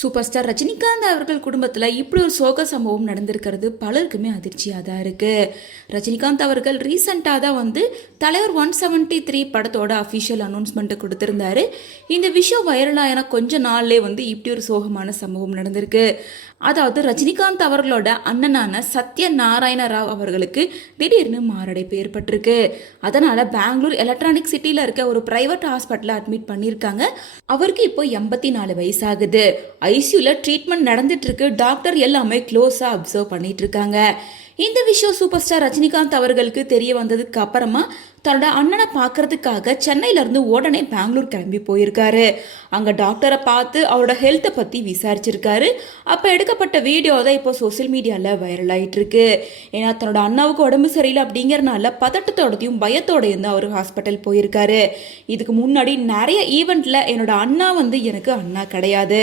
Super star Rajinikanth அவர்கள் குடும்பத்தில் இப்படி ஒரு சோக சம்பவம் நடந்திருக்கிறது பலருக்குமே அதிர்ச்சியாக தான் இருக்குது. ரஜினிகாந்த் அவர்கள் ரீசண்டாக தான் தலைவர் 173 படத்தோட அஃபிஷியல் அனௌன்ஸ்மெண்ட்டை கொடுத்துருந்தாரு. இந்த விஷயம் வைரலான கொஞ்ச நாள்லே இப்படி ஒரு சோகமான சம்பவம் நடந்திருக்கு. அதாவது ரஜினிகாந்த் அவர்களோட அண்ணனான சத்ய நாராயண ராவ் அவர்களுக்கு திடீர்னு மாரடைப்பு ஏற்பட்டிருக்கு. அதனால் பெங்களூர் எலக்ட்ரானிக் சிட்டியில் இருக்க ஒரு பிரைவேட் ஹாஸ்பிட்டலில் அட்மிட் பண்ணியிருக்காங்க. அவருக்கு இப்போ 84 வயசாகுது. ஐசியூல ட்ரீட்மெண்ட் நடந்துட்டு இருக்கு. டாக்டர் எல்லாமே க்ளோஸா அப்சர்வ் பண்ணிட்டு இருக்காங்க. இந்த விஷயம் சூப்பர் ஸ்டார் ரஜினிகாந்த் அவர்களுக்கு தெரிய வந்ததுக்கு அப்புறமா தன்னோட அண்ணனை பார்க்கறதுக்காக சென்னையிலேருந்து உடனே பெங்களூர் கிளம்பி போயிருக்காரு. அங்கே டாக்டரை பார்த்து அவரோட ஹெல்த்தை பற்றி விசாரிச்சிருக்காரு. அப்போ எடுக்கப்பட்ட வீடியோ தான் இப்போ சோசியல் மீடியாவில் வைரல் ஆகிட்டு இருக்கு. ஏன்னா தன்னோட அண்ணாவுக்கு உடம்பு சரியில்லை அப்படிங்கிறனால பதட்டத்தோடையும் பயத்தோடையும் தான் அவர் ஹாஸ்பிட்டல் போயிருக்காரு. இதுக்கு முன்னாடி நிறைய ஈவெண்ட்டில் என்னோட அண்ணா எனக்கு அண்ணா கிடையாது,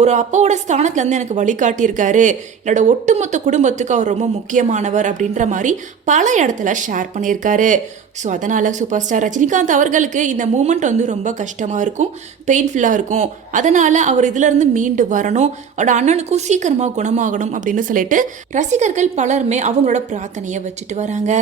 ஒரு அப்பாவோட ஸ்தானத்துலேருந்து எனக்கு வழிகாட்டியிருக்காரு, என்னோட ஒட்டுமொத்த குடும்பத்துக்கு அவர் ரொம்ப முக்கியமானவர் அப்படின்ற மாதிரி பல இடத்துல ஷேர் பண்ணியிருக்காரு. ஸோ அதனால் சூப்பர் ஸ்டார் ரஜினிகாந்த் அவர்களுக்கு இந்த மூமெண்ட் ரொம்ப கஷ்டமாக இருக்கும், பெயின்ஃபுல்லாக இருக்கும். அதனால் அவர் இதிலிருந்து மீண்டு வரணும், அவரோட அண்ணனுக்கும் சீக்கிரமாக குணமாகணும் அப்படின்னு சொல்லிட்டு ரசிகர்கள் பலருமே அவங்களோட பிரார்த்தனையை வச்சுட்டு வராங்க.